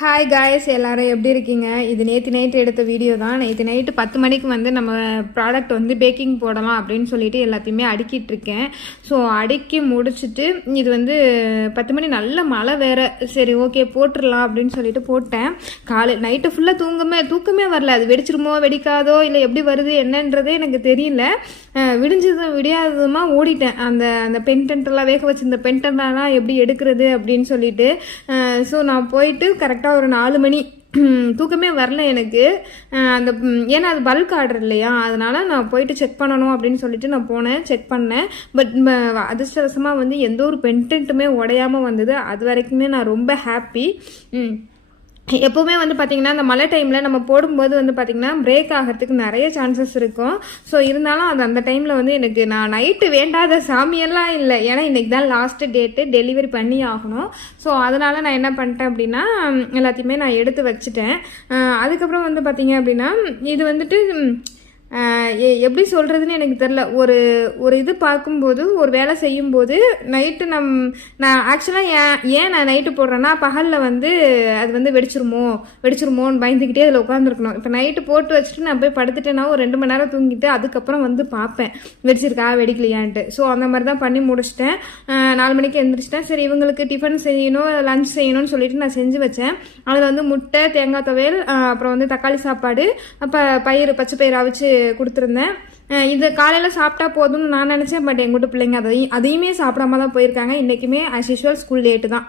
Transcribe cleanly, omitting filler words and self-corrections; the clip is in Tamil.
ஹாய் காய்ஸ், எல்லாரும் எப்படி இருக்கீங்க? இது நேற்று நைட்டு எடுத்த வீடியோ தான். நேற்று நைட்டு 10 மணிக்கு வந்து நம்ம ப்ராடக்ட் வந்து பேக்கிங் போடலாம் அப்படின்னு சொல்லிட்டு எல்லாத்தையுமே அடுக்கிட்டு இருக்கேன். ஸோ அடுக்கி முடிச்சுட்டு இது வந்து 10 மணி நல்ல மழை வேறு. சரி ஓகே போட்டுடலாம் அப்படின்னு சொல்லிட்டு போட்டேன். நைட்டு ஃபுல்லாக தூக்கமே வரல. அது வெடிச்சிருமோ வெடிக்காதோ இல்லை எப்படி வருது என்னன்றதே எனக்கு தெரியல. விடியாததுமா ஓடிட்டேன். அந்த அந்த பென்டென்ட்லாம் வேக வச்சிருந்த பென்டென்ட்லாம் எப்படி எடுக்கிறது அப்படின்னு சொல்லிட்டு. ஸோ நான் போயிட்டு கரெக்டாக ஒரு 4 மணி தூக்கமே வரல எனக்கு. அந்த ஏன்னா அது பல்க் ஆர்டர் இல்லையா, அதனால நான் போயிட்டு செக் பண்ணணும் அப்படின்னு சொல்லிட்டு நான் போனேன், செக் பண்ணேன். பட் அதிர்ஷ்டவசமாக வந்து எந்த ஒரு பென்டென்ட்டுமே உடையாமல் வந்தது. அது வரைக்குமே நான் ரொம்ப ஹாப்பி. எப்போவுமே வந்து பார்த்திங்கன்னா அந்த மழை டைமில் நம்ம போடும்போது வந்து பார்த்திங்கன்னா பிரேக் ஆகிறதுக்கு நிறைய சான்சஸ் இருக்கும். ஸோ இருந்தாலும் அது அந்த டைமில் வந்து எனக்கு நான் நைட்டு வேண்டாத சாமியெல்லாம் இல்லை. ஏன்னா இன்றைக்கி தான் லாஸ்ட்டு டேட்டு, டெலிவரி பண்ணி ஆகணும். ஸோ அதனால் நான் என்ன பண்ணிட்டேன் அப்படின்னா எல்லாத்தையுமே நான் எடுத்து வச்சுட்டேன். அதுக்கப்புறம் வந்து பார்த்திங்க அப்படின்னா இது வந்துட்டு எப்படி சொல்கிறதுன்னு எனக்கு தெரில. ஒரு இது பார்க்கும்போது, ஒரு வேலை செய்யும்போது நைட்டு நான் ஆக்சுவலாக ஏன் நான் நைட்டு போடுறேன்னா பகலில் வந்து அது வந்து வெடிச்சிருமோன்னு பயந்துக்கிட்டே அதில் உட்காந்துருக்கணும். இப்போ நைட்டு போட்டு வச்சுட்டு நான் போய் படுத்துட்டேன்னா ஒரு 2 மணி நேரம் தூங்கிட்டு அதுக்கப்புறம் வந்து பார்ப்பேன் வெடிச்சிருக்கா வெடிக்கலையான்ட்டு. ஸோ அந்த மாதிரி தான் பண்ணி முடிச்சிட்டேன். 4 மணிக்கு எழுந்திரிச்சிட்டேன். சரி இவங்களுக்கு டிஃபன் செய்யணும், லஞ்ச் செய்யணும்னு சொல்லிட்டு நான் செஞ்சு வச்சேன். அதில் வந்து முட்டை, தேங்காய் துவையல், அப்புறம் வந்து தக்காளி சாப்பாடு, அப்போ பச்சை பயிர் அவிச்சு கொடுத்துருந்தேன். இது காலையில் சாப்பிட்டா போதும்னு நான் நினச்சேன். பட் எங்கள் வீட்டு பிள்ளைங்க அதையுமே சாப்பிடாம தான் போயிருக்காங்க. இன்றைக்குமே ஆஸ் யூஷுவல் ஸ்கூல் லேட்டு தான்.